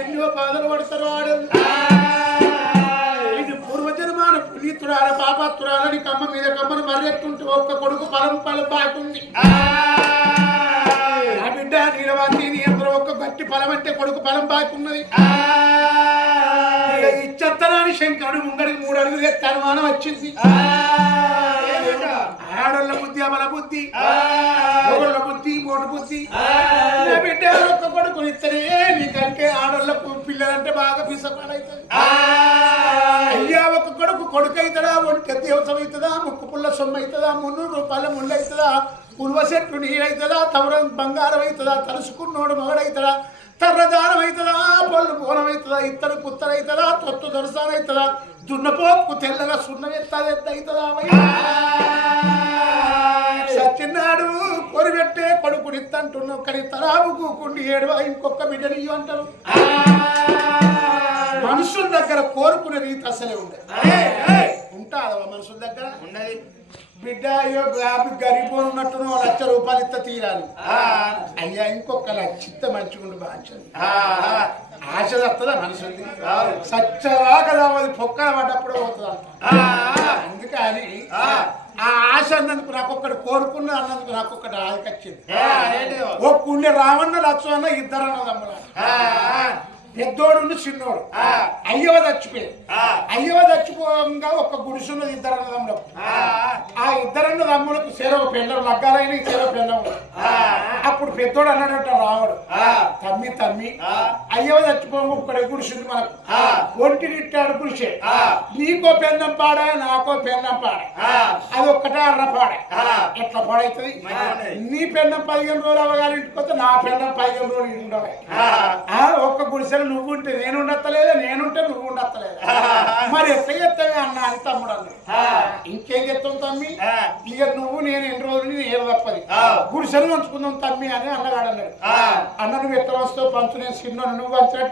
ఎన్నో బాధలు పడతారు ఆడలు. ఇది పూర్వజన్మాన పునీతురాల పాపాత్తురాలని కమ్మ మీద కమ్మను మర్రెట్టుంటే ఒక్క కొడుకు పలం బాగుంది. నా బిడ్డ నీలవాతి నీ అందరూ ఒక్క గట్టి ఫలం అంటే కొడుకు ఫలం బాగున్నది. ఇచ్చత్తనాన్ని శంకరుడు ముంగడికి 3 అడుగులు ఎత్తి అనుమానం వచ్చింది. ఆడోళ్ళ బుద్ధి అమల బుద్ధి ఓళ్ళ బుద్ధి మోటు బుద్ధి. నా బిడ్డ ఒక్క కొడుకు ఇస్తనే నీకంటే ఆడోళ్ళ పిల్లలంటే బాగా పిసపాడవుతుంది. అయ్యా ఒక కొడుకు అవుతుందా, ఒంటి దేవసం అవుతుందా, ముక్కు పుల్ల సొమ్ము అవుతుందా, 300 రూపాయల ముళ్ళు అవుతుందా, పుల్వ చెట్టు నీళ్ళవుతుందా, తవరం బంగారం అవుతుందా, తలుసుకున్నోడు మొగడవుతుందా, తర్రదానం అవుతుందా, పళ్ళు పూలం అవుతుందా, ఇత్తరు కుత్తరు అవుతుందా, తొత్తు దొరసాన అవుతుందా, దున్నపోపు తెల్లగా సున్నం అవుతుందా. సత్యనాడు కొరిపెట్టే కొడుకునిత్తంటున్నావు కానీ తరాబు కూకుండి 7 ఇంకొక బిడ్డని అంటారు. మనుషుల దగ్గర కోరుకునే రీతి అసలే ఉండదు. ఉంటాదా మనుషుల దగ్గర ఉండదు. బిడ్డ అయ్యో గరిపోను ఉన్నట్టును 1 లక్ష రూపాయలు ఇత్త తీరాలి. అయ్యా ఇంకొక 1 లక్ష ఇత్త మంచిగుండు బాగా ఆశ వస్తుందా మనుషుల్ని సచ్చగా కదా అది పొక్కల పడ్డప్పుడు పోతుంది అంట. అందుకని ఆ ఆశ అన్నందుకు నాకొక్కడు కోరుకున్న అన్నందుకు నాకొక్కటి ఆదికొచ్చింది. ఒక్కుండే రావణ లక్ష్మణ 2 అన్నదమ్ములు. పెద్దోడు చిన్నోడు. అయ్యవ చచ్చిపోయాడు. అయ్యవ చచ్చిపోగా ఒక గుడిసున్నది 2 అన్నదమ్ములకు. ఆ 2 అన్నదమ్ములకు చెరవ పెళ్ళం లగ్గాలైన చెరవ పెళ్ళం. అప్పుడు పెద్దోడు అన్నాడంట రాముడు, తమ్మి అయ్యవ చచ్చిపోగా ఒక్కడే గుడిసింది మనకు. ఒంటినిట్టాడు గుడిసే. నీకో పెన్నం పాడా నాకో పెన్నం పాడా, అది ఒక్కటే అన్న పాడే. ఎట్లా పాడవుతుంది? నీ పెన్నం 15 రోజులు అవగానే ఇంటికి నా పెన్నం 15 రోజులు ఉండవు. ఒక్క గుడిసెలు నువ్వు ఉంటే నేను ఉండత్తలేదా, నేనుంటే నువ్వు ఉండత్తలేదా, మరి ఎట్లా చెప్తావే అన్న అని తమ్ముడు అన్నాడు. ఇంకేం చెప్తాం తమ్మి, ఇక నువ్వు నేను ఎన్ని రోజులు నేను తప్పది, గుడిసెలు పంచుకుందాం తమ్మి అని అన్నగాడు అన్నాడు. అన్న నువ్వు ఎట్లా వస్తావు పంచు, నేను చిన్న నువ్వు పంచినట్టు